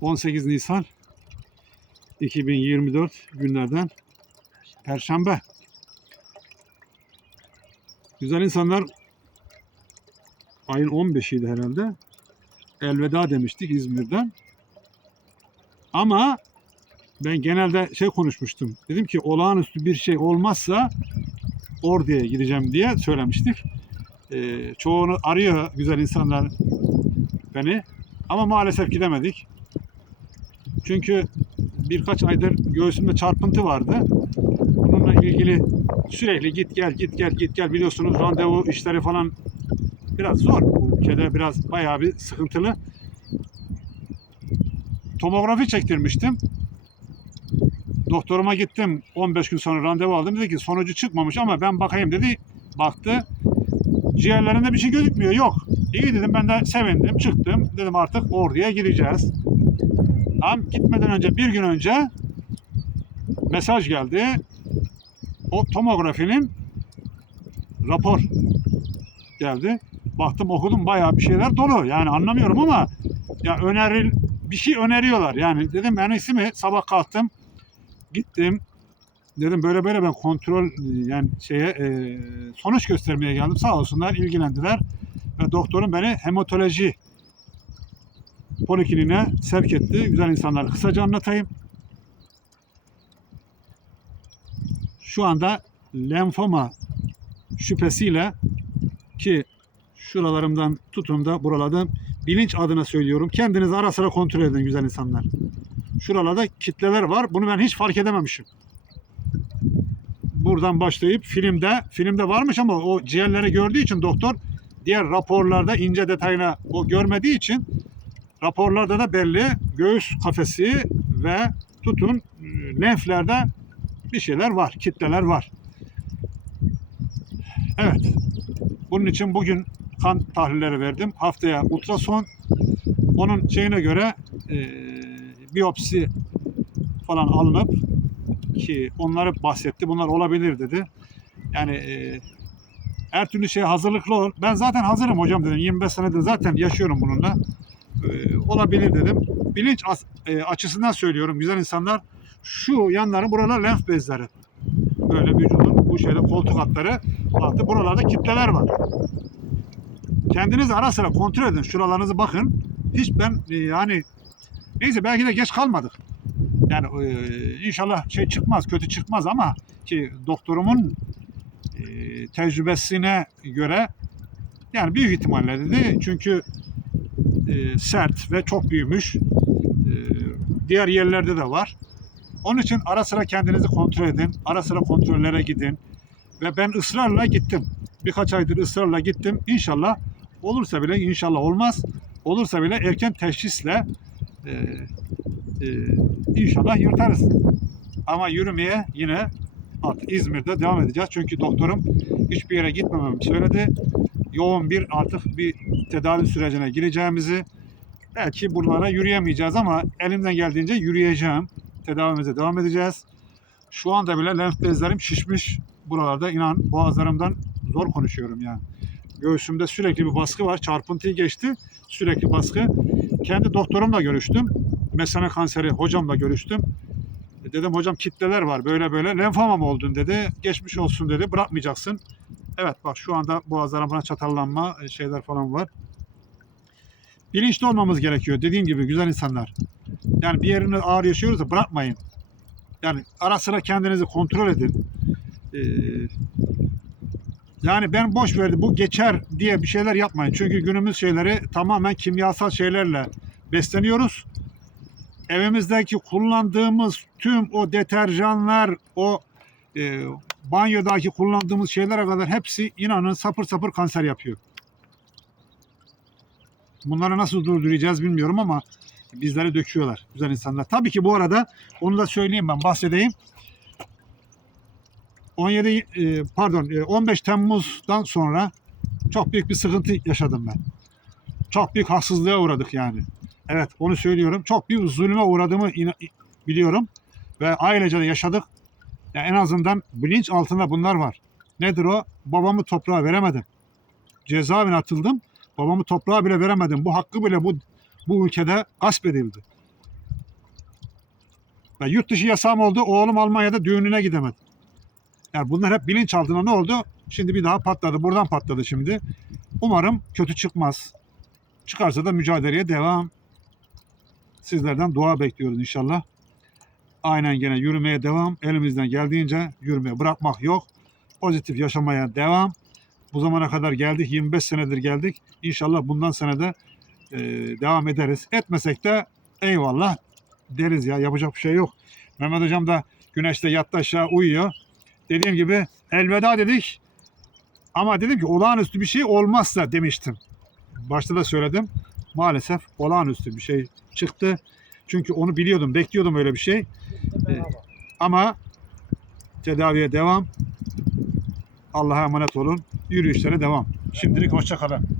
18 Nisan 2024 günlerden Perşembe. Güzel insanlar ayın 15'iydi herhalde. Elveda demiştik İzmir'den. Ama ben genelde şey konuşmuştum. Dedim ki olağanüstü bir şey olmazsa Ordu'ya gideceğim diye söylemiştik. Ee, çoğunu arıyor güzel insanlar beni. Ama maalesef gidemedik. Çünkü birkaç aydır göğsümde çarpıntı vardı. Bununla ilgili sürekli git gel git gel git gel biliyorsunuz randevu işleri falan biraz zor. Bu ülkede biraz bayağı bir sıkıntılı. Tomografi çektirmiştim. Doktoruma gittim. 15 gün sonra randevu aldım. Dedi ki sonucu çıkmamış ama ben bakayım dedi. Baktı. Ciğerlerinde bir şey gözükmüyor. Yok. İyi dedim ben de sevindim. Çıktım. Dedim artık orduya gideceğiz. Ama gitmeden önce bir gün önce mesaj geldi. O tomografinin rapor geldi. Baktım okudum bayağı bir şeyler dolu. Yani anlamıyorum ama ya öneril bir şey öneriyorlar. Yani dedim en iyisi mi? Sabah kalktım. Gittim. Dedim böyle böyle ben kontrol yani şeye e, sonuç göstermeye geldim. Sağ olsunlar ilgilendiler ve doktorum beni hematoloji polikliniğine sevk etti. Güzel insanlar kısaca anlatayım. Şu anda lenfoma şüphesiyle ki şuralarımdan tutun da buralarda bilinç adına söylüyorum. Kendiniz ara sıra kontrol edin güzel insanlar. Şuralarda kitleler var. Bunu ben hiç fark edememişim. Buradan başlayıp filmde, filmde varmış ama o ciğerleri gördüğü için doktor diğer raporlarda ince detayına o görmediği için raporlarda da belli göğüs kafesi ve tutun e, lenflerde bir şeyler var, kitleler var. Evet. Bunun için bugün kan tahlilleri verdim. Haftaya ultrason. Onun şeyine göre e, biyopsi falan alınıp ki onları bahsetti. Bunlar olabilir dedi. Yani e, her türlü şeye hazırlıklı ol. Ben zaten hazırım hocam dedim. 25 senedir zaten yaşıyorum bununla. E, olabilir dedim. Bilinç e, açısından söylüyorum güzel insanlar. Şu yanları buralar lenf bezleri. Böyle vücudun bu şeyde koltuk altları altı buralarda kitleler var. Kendiniz ara sıra kontrol edin. Şuralarınızı bakın. Hiç ben e, yani neyse belki de geç kalmadık. Yani e, inşallah şey çıkmaz, kötü çıkmaz ama ki doktorumun tecrübesine göre yani büyük ihtimalle dedi. Çünkü e, sert ve çok büyümüş. E, diğer yerlerde de var. Onun için ara sıra kendinizi kontrol edin. Ara sıra kontrollere gidin. Ve ben ısrarla gittim. Birkaç aydır ısrarla gittim. İnşallah olursa bile inşallah olmaz. Olursa bile erken teşhisle e, e, inşallah yırtarız. Ama yürümeye yine artık İzmir'de devam edeceğiz. Çünkü doktorum hiçbir yere gitmememi söyledi. Yoğun bir artık bir tedavi sürecine gireceğimizi belki buralara yürüyemeyeceğiz ama elimden geldiğince yürüyeceğim. Tedavimize devam edeceğiz. Şu anda bile lenf bezlerim şişmiş. Buralarda inan boğazlarımdan zor konuşuyorum yani. Göğsümde sürekli bir baskı var. Çarpıntıyı geçti. Sürekli baskı. Kendi doktorumla görüştüm. Mesane kanseri hocamla görüştüm. E, Dedim hocam kitleler var böyle böyle. Lenfoma mı oldun dedi. Geçmiş olsun dedi. Bırakmayacaksın. Evet bak şu anda boğazlarımda çatallanma e, şeyler falan var. Bilinçli olmamız gerekiyor. Dediğim gibi güzel insanlar. Yani bir yerine ağrı yaşıyoruz da bırakmayın. Yani ara sıra kendinizi kontrol edin. Ee, yani ben boş verdim bu geçer diye bir şeyler yapmayın. Çünkü günümüz şeyleri tamamen kimyasal şeylerle besleniyoruz. Evimizdeki kullandığımız tüm o deterjanlar, o e, banyodaki kullandığımız şeylere kadar hepsi inanın sapır sapır kanser yapıyor. Bunları nasıl durduracağız bilmiyorum ama bizleri döküyorlar güzel insanlar. Tabii ki bu arada onu da söyleyeyim ben bahsedeyim. 17 e, pardon e, 15 Temmuz'dan sonra çok büyük bir sıkıntı yaşadım ben. Çok büyük haksızlığa uğradık yani. Evet onu söylüyorum. Çok büyük zulüme uğradığımı biliyorum ve ailece de yaşadık. Ya en azından bilinç altında bunlar var. Nedir o? Babamı toprağa veremedim. Cezaevine atıldım. Babamı toprağa bile veremedim. Bu hakkı bile bu bu ülkede gasp edildi. Ben yurt dışı yasağım oldu. Oğlum Almanya'da düğününe gidemedi. Yani bunlar hep bilinçaltına ne oldu? Şimdi bir daha patladı. Buradan patladı şimdi. Umarım kötü çıkmaz. Çıkarsa da mücadeleye devam. Sizlerden dua bekliyoruz inşallah. Aynen gene yürümeye devam. Elimizden geldiğince yürümeye bırakmak yok. Pozitif yaşamaya devam. Bu zamana kadar geldik. 25 senedir geldik. İnşallah bundan senede e, devam ederiz. Etmesek de eyvallah deriz ya. Yapacak bir şey yok. Mehmet Hocam da güneşte yattı aşağı uyuyor. Dediğim gibi elveda dedik. Ama dedim ki olağanüstü bir şey olmazsa demiştim. Başta da söyledim. Maalesef olağanüstü bir şey çıktı. Çünkü onu biliyordum, bekliyordum öyle bir şey. Ee, ama tedaviye devam. Allah'a emanet olun. Yürüyüşlere devam. Şimdilik hoşça kalın.